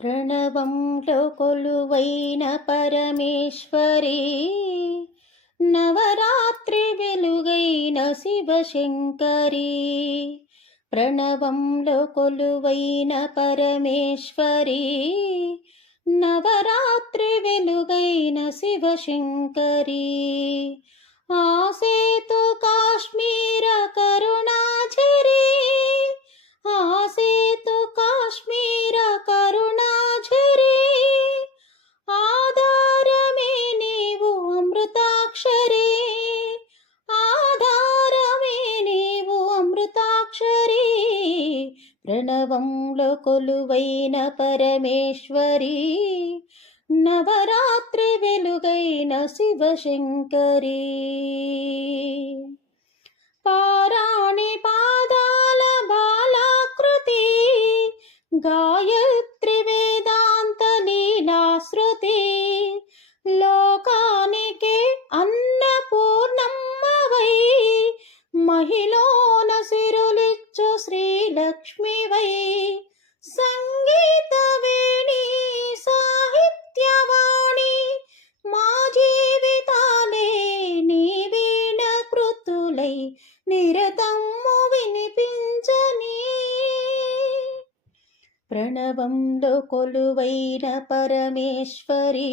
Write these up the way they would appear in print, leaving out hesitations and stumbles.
ప్రణవంలో కొలువైన పరమేశ్వరి, నవరాత్రి వెలుగైన శివశంకరి. ప్రణవంలో కొలువైన పరమేశ్వరి, నవరాత్రి వెలుగైన శివశంకరి. ఆసేతు కాశ్మీర కరుణాచరి, ఆసేతు కాశ్మీర కరుణాచరి. ఆధారమే నీవు అమృతాక్షరి, ఆధారమే నీవు అమృతాక్షరి. ప్రణవంలో కొలువైన పరమేశ్వరి, నవరాత్రి వెలుగైన శివశంకరి. పారాణి పాదాల బాలాకృతి, గాయత్రి వేదాంత లీలాశ్రుతి. లోకానికే అన్నపూర్ణమ్మవై, మహిళోన సిరులిచ్చు శ్రీలక్ష్మివై. సంగీత వేణి సాహిత్యవాణి, మా జీవితాలే నీ వీణ కృతులై నిరతము వినిపించని. ప్రణవంలో కొలువైన పరమేశ్వరి,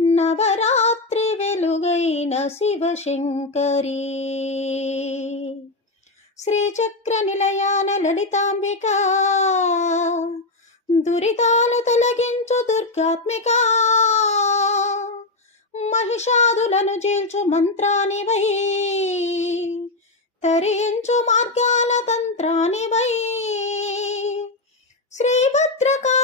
నవరాత్రి వెలుగైన శివశంకరి. శ్రీచక్ర నిలయాన లలితాంబిక, దురితాలు తొలగించు దుర్గాత్మిక. మహిషాదులను జీల్చు మంత్రానివై, తరించు మార్గాల తంత్రానివై. శ్రీభద్రకా